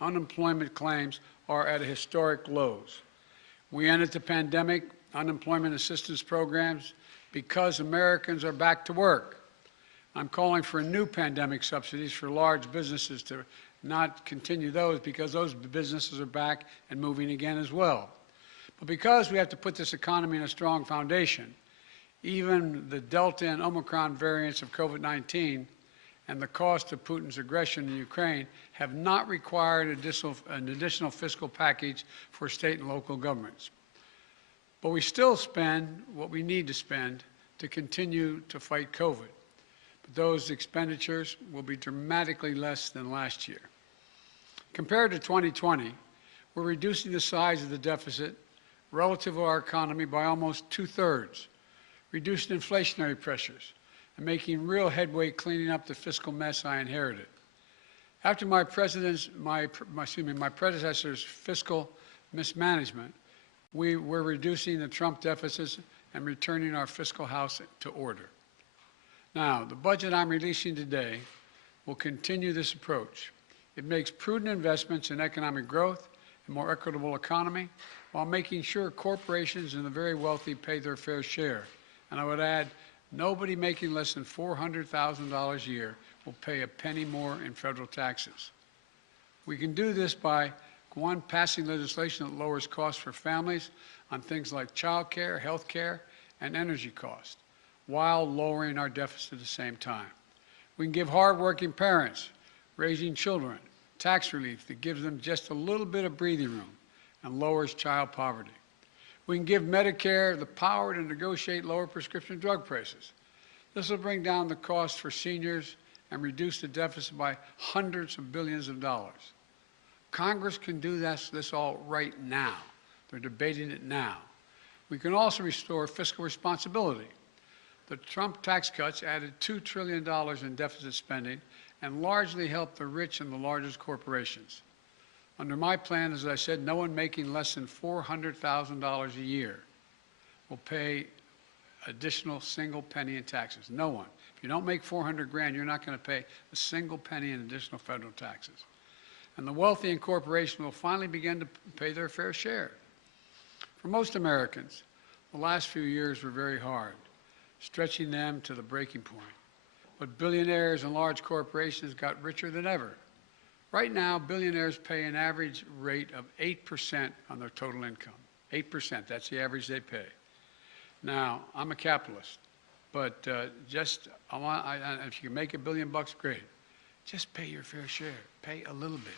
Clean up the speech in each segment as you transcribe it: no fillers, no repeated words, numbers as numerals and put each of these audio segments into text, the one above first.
unemployment claims are at historic lows. We ended the pandemic unemployment assistance programs because Americans are back to work. I'm calling for new pandemic subsidies for large businesses to not continue those because those businesses are back and moving again as well. But because we have to put this economy in a strong foundation, even the Delta and Omicron variants of COVID-19 and the cost of Putin's aggression in Ukraine have not required an additional fiscal package for state and local governments. But we still spend what we need to spend to continue to fight COVID. But those expenditures will be dramatically less than last year. Compared to 2020, we're reducing the size of the deficit relative to our economy by almost 2/3, reducing inflationary pressures, and making real headway cleaning up the fiscal mess I inherited. After my predecessor's fiscal mismanagement, we were reducing the Trump deficits and returning our fiscal house to order. Now, the budget I'm releasing today will continue this approach. It makes prudent investments in economic growth and more equitable economy while making sure corporations and the very wealthy pay their fair share. And I would add, nobody making less than $400,000 a year will pay a penny more in federal taxes. We can do this by, one, passing legislation that lowers costs for families on things like child care, health care, and energy costs, while lowering our deficit at the same time. We can give hardworking parents raising children tax relief that gives them just a little bit of breathing room and lowers child poverty. We can give Medicare the power to negotiate lower prescription drug prices. This will bring down the cost for seniors and reduce the deficit by hundreds of billions of dollars. Congress can do this all right now. They're debating it now. We can also restore fiscal responsibility. The Trump tax cuts added $2 trillion in deficit spending and largely helped the rich and the largest corporations. Under my plan, as I said, no one making less than $400,000 a year will pay additional single penny in taxes. No one. If you don't make $400,000, you're not going to pay a single penny in additional federal taxes. And the wealthy and corporations will finally begin to pay their fair share. For most Americans, the last few years were very hard, stretching them to the breaking point. But billionaires and large corporations got richer than ever. Right now, billionaires pay an average rate of 8% on their total income. 8%, that's the average they pay. Now, I'm a capitalist, but if you can make $1 billion, great. Just pay your fair share. Pay a little bit.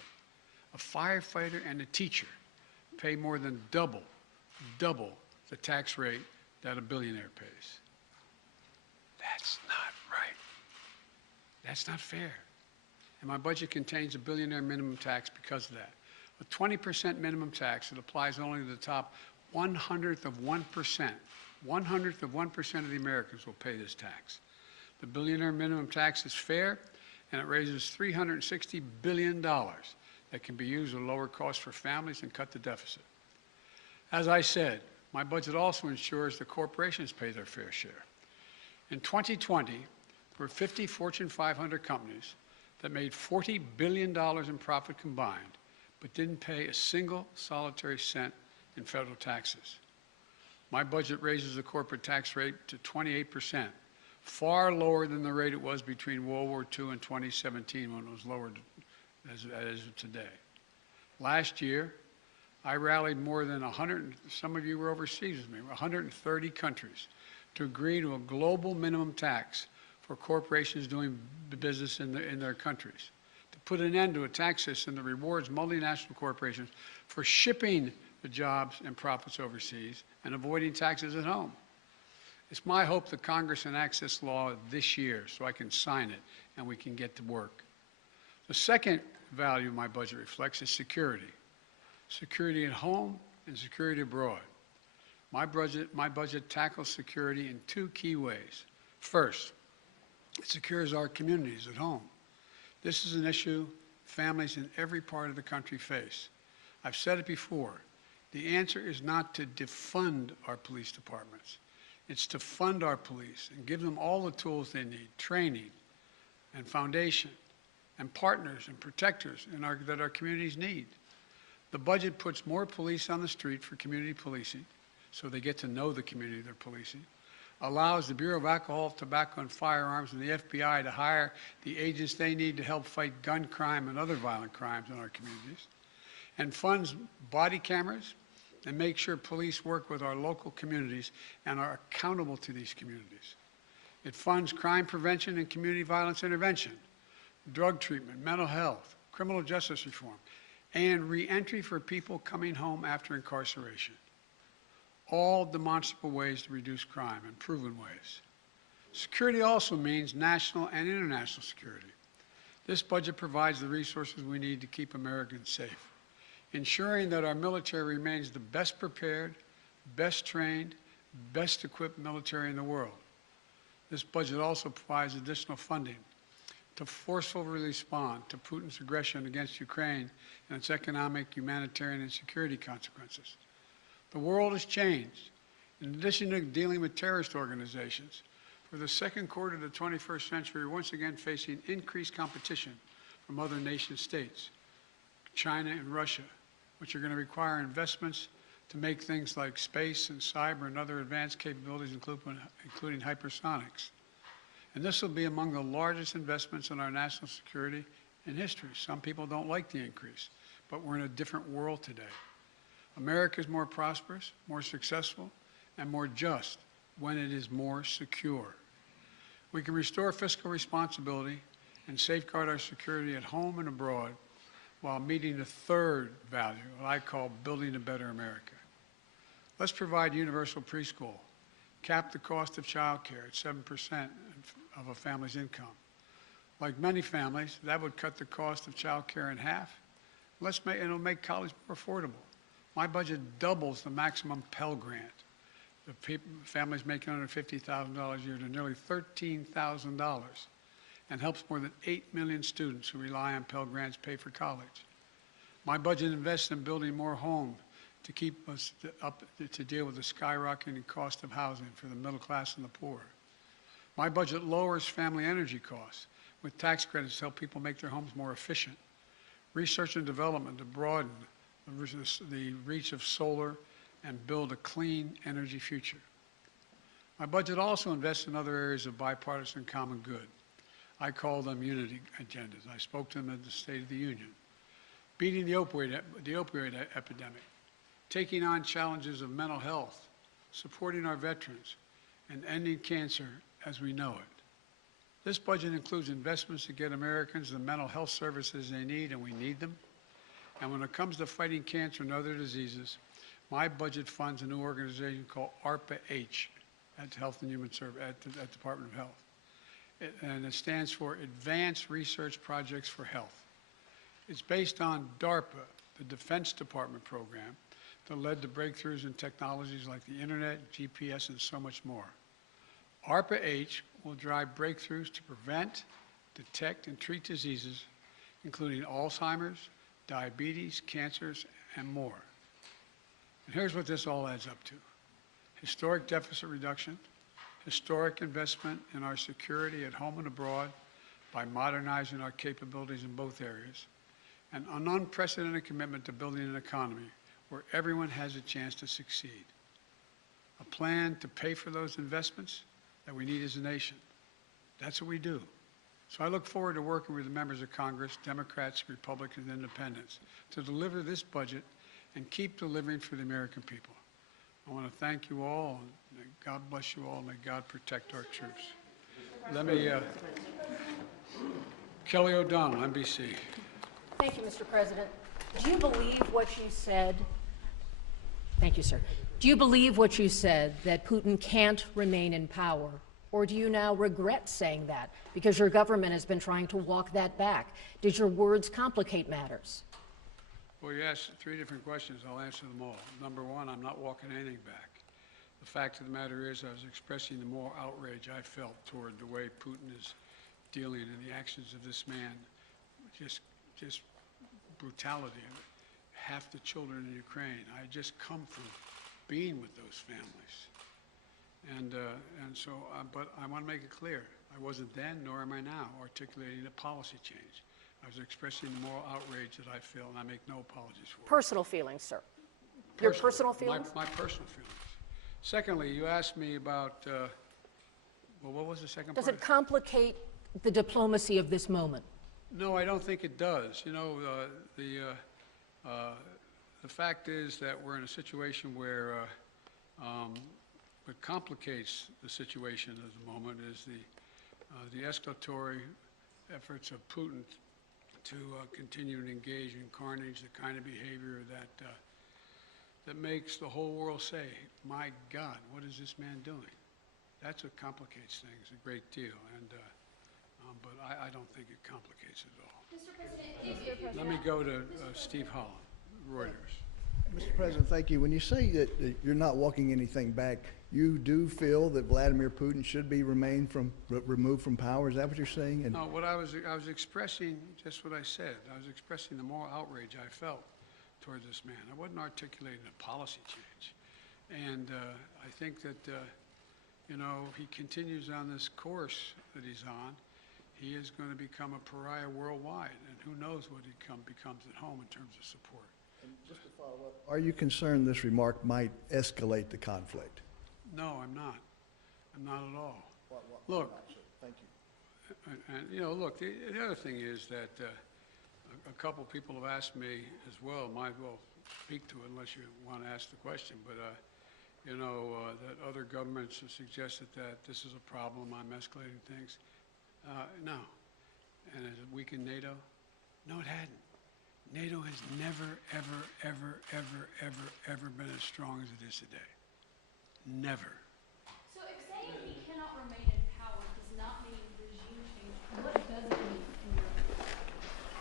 A firefighter and a teacher pay more than double the tax rate that a billionaire pays. That's not right. That's not fair. And my budget contains a billionaire minimum tax because of that. A 20% minimum tax that applies only to the top 1/100 of 1%. 1/100 of 1% of the Americans will pay this tax. The billionaire minimum tax is fair, and it raises $360 billion that can be used to lower costs for families and cut the deficit. As I said, my budget also ensures the corporations pay their fair share. In 2020, there were 50 Fortune 500 companies that made $40 billion in profit combined, but didn't pay a single solitary cent in federal taxes. My budget raises the corporate tax rate to 28%, far lower than the rate it was between World War II and 2017 when it was lowered as of today. Last year, I rallied more than 100, some of you were overseas with me, 130 countries to agree to a global minimum tax for corporations doing business in their countries, to put an end to a tax system that rewards multinational corporations for shipping the jobs and profits overseas and avoiding taxes at home. It's my hope that Congress enacts this law this year so I can sign it and we can get to work. The second value my budget reflects is security. Security at home and security abroad. My budget tackles security in two key ways. First, it secures our communities at home. This is an issue families in every part of the country face. I've said it before. The answer is not to defund our police departments. It's to fund our police and give them all the tools they need, training and foundation and partners and protectors that our communities need. The budget puts more police on the street for community policing, so they get to know the community they're policing, allows the Bureau of Alcohol, Tobacco, and Firearms and the FBI to hire the agents they need to help fight gun crime and other violent crimes in our communities, and funds body cameras and make sure police work with our local communities and are accountable to these communities. It funds crime prevention and community violence intervention, drug treatment, mental health, criminal justice reform, and reentry for people coming home after incarceration. All demonstrable ways to reduce crime and proven ways. Security also means national and international security. This budget provides the resources we need to keep Americans safe, ensuring that our military remains the best prepared, best trained, best equipped military in the world. This budget also provides additional funding to forcefully respond to Putin's aggression against Ukraine and its economic, humanitarian, and security consequences. The world has changed. In addition to dealing with terrorist organizations, for the second quarter of the 21st century, we're once again facing increased competition from other nation states, China and Russia, which are going to require investments to make things like space and cyber and other advanced capabilities, including hypersonics. And this will be among the largest investments in our national security in history. Some people don't like the increase, but we're in a different world today. America is more prosperous, more successful, and more just when it is more secure. We can restore fiscal responsibility and safeguard our security at home and abroad while meeting the third value, what I call building a better America. Let's provide universal preschool, cap the cost of child care at 7% of a family's income. Like many families, that would cut the cost of child care in half. It'll make college more affordable. My budget doubles the maximum Pell Grant. Families making under $50,000 a year to nearly $13,000 and helps more than 8 million students who rely on Pell Grants pay for college. My budget invests in building more homes to keep us up to deal with the skyrocketing cost of housing for the middle class and the poor. My budget lowers family energy costs with tax credits to help people make their homes more efficient. Research and development to broaden the reach of solar and build a clean energy future. My budget also invests in other areas of bipartisan common good. I call them unity agendas. I spoke to them at the State of the Union. Beating the opioid epidemic, taking on challenges of mental health, supporting our veterans, and ending cancer as we know it. This budget includes investments to get Americans the mental health services they need, and we need them. And when it comes to fighting cancer and other diseases, my budget funds a new organization called ARPA-H at Health and Human Services at Department of Health. And it stands for Advanced Research Projects for Health. It's based on DARPA, the Defense Department program, that led to breakthroughs in technologies like the internet, GPS, and so much more. ARPA-H will drive breakthroughs to prevent, detect, and treat diseases, including Alzheimer's, diabetes, cancers, and more. And here's what this all adds up to. Historic deficit reduction, historic investment in our security at home and abroad by modernizing our capabilities in both areas, and an unprecedented commitment to building an economy where everyone has a chance to succeed. A plan to pay for those investments that we need as a nation. That's what we do. So I look forward to working with the members of Congress, Democrats, Republicans, and Independents, to deliver this budget and keep delivering for the American people. I want to thank you all, and may God bless you all, and may God protect our troops. Let me, Kelly O'Donnell, NBC. Thank you, Mr. President. Do you believe what you said? Thank you, sir. Do you believe what you said, that Putin can't remain in power? Or do you now regret saying that because your government has been trying to walk that back? Did your words complicate matters? Well, you asked 3 different questions. I'll answer them all. Number one, I'm not walking anything back. The fact of the matter is I was expressing the moral outrage I felt toward the way Putin is dealing in the actions of this man. Just brutality. Half the children in Ukraine. I just come from being with those families. But I want to make it clear, I wasn't then, nor am I now, articulating a policy change. I was expressing the moral outrage that I feel, and I make no apologies for it. Personal feelings, sir. Your personal feelings? My personal feelings. Secondly, you asked me about, well, what was the second part? Does it complicate the diplomacy of this moment? No, I don't think it does. You know, the fact is that we're in a situation where what complicates the situation at the moment is the escalatory efforts of Putin to continue to engage in carnage, the kind of behavior that makes the whole world say, my God, what is this man doing? That's what complicates things a great deal, but I don't think it complicates it at all. Mr. President, Let me go to Steve Holland, Reuters. Mr. President, thank you. When you say that you're not walking anything back, you do feel that Vladimir Putin should be removed from power? Is that what you're saying? And No, what I was expressing, just what I said. I was expressing the moral outrage I felt towards this man. I wasn't articulating a policy change. And I think that, you know, if he continues on this course that he's on, he is going to become a pariah worldwide. And who knows what he becomes at home in terms of support. and just to follow up, are you concerned this remark might escalate the conflict? No, I'm not. I'm not at all. Look, Thank you. and you know, look, the other thing is that a couple people have asked me as well, might as well speak to it unless you want to ask the question, but you know, that other governments have suggested that this is a problem, I'm escalating things. No. And has it weakened NATO? No, it hadn't. NATO has never, ever been as strong as it is today. Never. so if saying he cannot remain in power does not mean regime change, what does it mean in your opinion?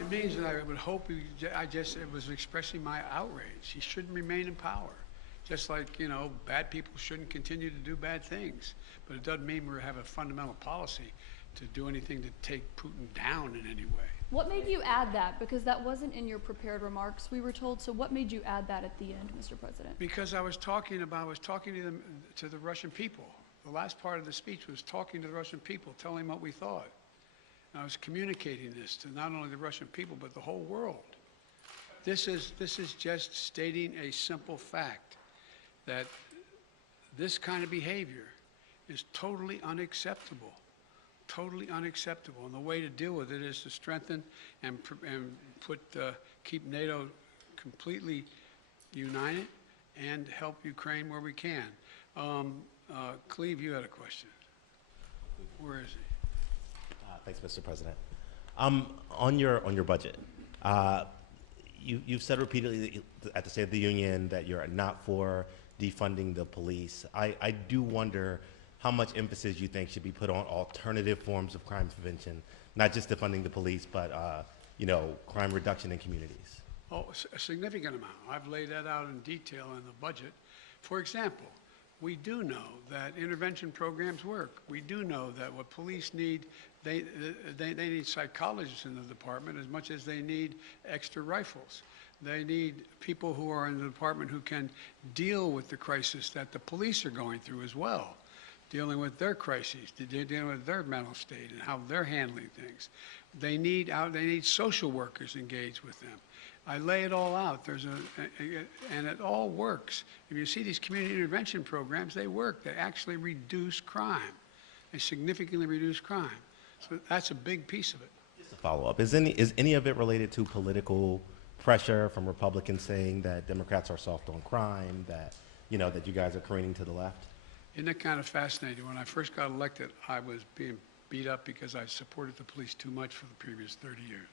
It means that I would hope, it was expressing my outrage. He shouldn't remain in power. Just like, you know, bad people shouldn't continue to do bad things. But it doesn't mean we have a fundamental policy to do anything to take Putin down in any way. What made you add that? Because that wasn't in your prepared remarks, we were told, so what made you add that at the end, Mr. President? Because I was talking to the Russian people. The last part of the speech was talking to the Russian people, telling them what we thought. And I was communicating this to not only the Russian people, but the whole world. This is just stating a simple fact that this kind of behavior is totally unacceptable. Totally unacceptable. And the way to deal with it is to strengthen and keep NATO completely united and help Ukraine where we can. Cleve, you had a question. Where is he? Thanks, Mr. President. On your budget, you've said repeatedly at the State of the Union that you're not for defunding the police. I do wonder how much emphasis you think should be put on alternative forms of crime prevention, not just defunding the police, but you know, crime reduction in communities. Oh, a significant amount. I've laid that out in detail in the budget. For example, we do know that intervention programs work. We do know that what police need, they need psychologists in the department as much as they need extra rifles. They need people who are in the department who can deal with the crisis that the police are going through as well, dealing with their crises, dealing with their mental state and how they're handling things. They need social workers engaged with them. I lay it all out. And it all works. If you see these community intervention programs, they work. They actually reduce crime. They significantly reduce crime. So that's a big piece of it. Just a follow-up. Is any of it related to political pressure from Republicans saying that Democrats are soft on crime, that you guys are careening to the left? Isn't it kind of fascinating? When I first got elected, I was being beat up because I supported the police too much for the previous 30 years.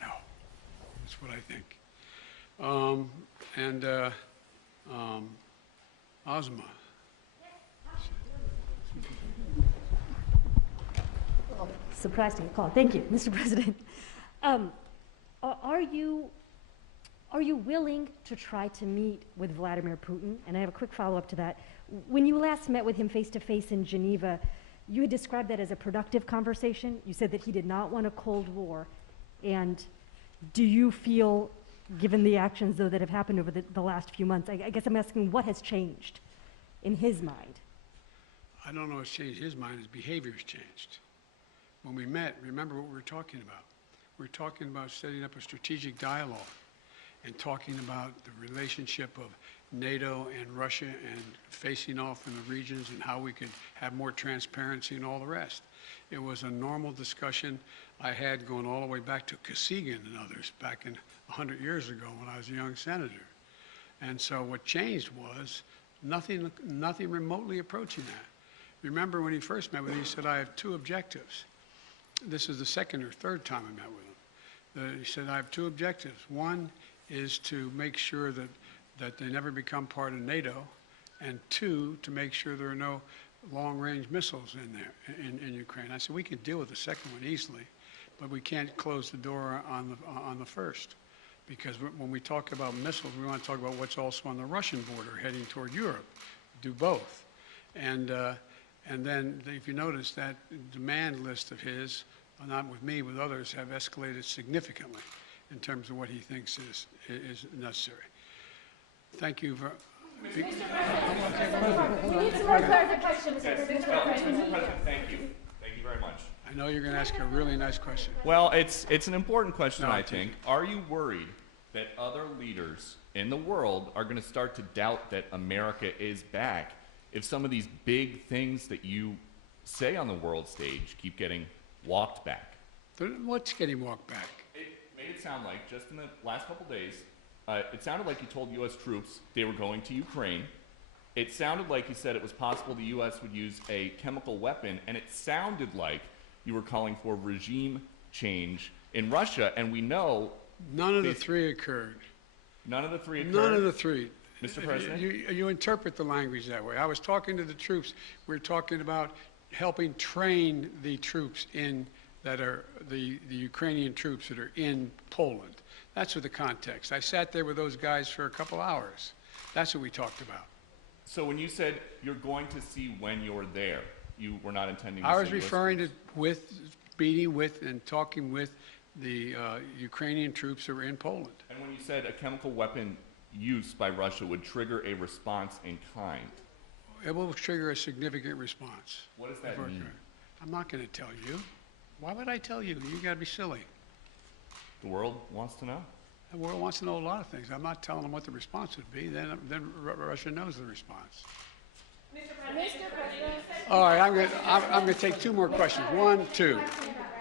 No, that's what I think. Ozma. Surprised to get called. Thank you, Mr. President. Are you willing to try to meet with Vladimir Putin? And I have a quick follow-up to that. When you last met with him face-to-face in Geneva, you had described that as a productive conversation. You said that he did not want a Cold War. And do you feel, given the actions, though, that have happened over the last few months, I guess I'm asking what has changed in his mind? I don't know what's changed his mind. His behavior's changed. When we met, remember what we were talking about. We're talking about setting up a strategic dialogue and talking about the relationship of NATO and Russia and facing off in the regions and how we could have more transparency and all the rest. It was a normal discussion I had going all the way back to Kosygin and others back in 100 years ago when I was a young senator. And so what changed was nothing remotely approaching that. Remember when he first met with me, he said, I have two objectives. This is the second or third time I met with him. He said, I have two objectives. One is to make sure that they never become part of NATO, and two, to make sure there are no long-range missiles in there, in Ukraine. I said, we can deal with the second one easily, but we can't close the door on the first. Because when we talk about missiles, we want to talk about what's also on the Russian border heading toward Europe. Do both. And then if you notice that demand list of his, not with me, with others, have escalated significantly in terms of what he thinks is necessary. Thank you very We need some more clarification, Mr. President. Mr. President, thank you. Thank you very much. I know you're going to ask a really nice question. Well, it's an important question, No, I think. Are you worried that other leaders in the world are going to start to doubt that America is back if some of these big things that you say on the world stage keep getting walked back? What's getting walked back? It made it sound like, just in the last couple days, it sounded like you told U.S. troops they were going to Ukraine. It sounded like you said it was possible the U.S. would use a chemical weapon, and it sounded like you were calling for regime change in Russia, and we know None of the three occurred. none of the three occurred. None of the three. Mr. President? You interpret the language that way. I was talking to the troops. We were talking about helping train the troops that are the Ukrainian troops that are in Poland. That's what the context. I sat there with those guys for a couple hours. That's what we talked about. So when you said you're going to see when you're there, you were not intending to I was say US referring to meeting with and talking with the Ukrainian troops that were in Poland. And when you said a chemical weapon use by Russia would trigger a response in kind, It will trigger a significant response. what does that mean? I'm not going to tell you. Why would I tell you? You got to be silly. The world wants to know. The world wants to know a lot of things. I'm not telling them what the response would be. Then Russia knows the response. Mr. President. All right, I'm going to take two more questions. One, two.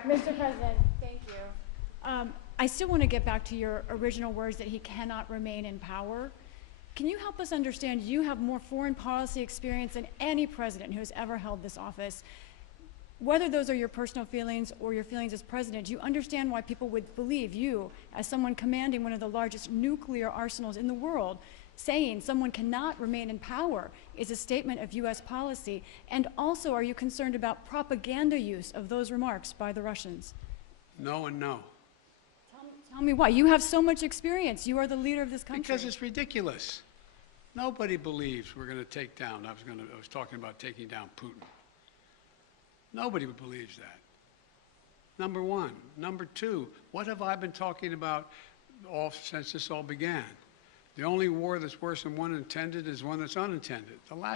Mr. President, thank you. I still want to get back to your original words that he cannot remain in power. Can you help us understand, you have more foreign policy experience than any president who has ever held this office. Whether those are your personal feelings or your feelings as president, do you understand why people would believe you, as someone commanding one of the largest nuclear arsenals in the world, saying someone cannot remain in power is a statement of U.S. policy? And also, are you concerned about propaganda use of those remarks by the Russians? No and no. Tell me why. You have so much experience. You are the leader of this country. Because it's ridiculous. Nobody believes we're going to take down. I was talking about taking down Putin. Nobody believes that. Number one. Number two, what have I been talking about since this all began? The only war that's worse than one intended is one that's unintended. The last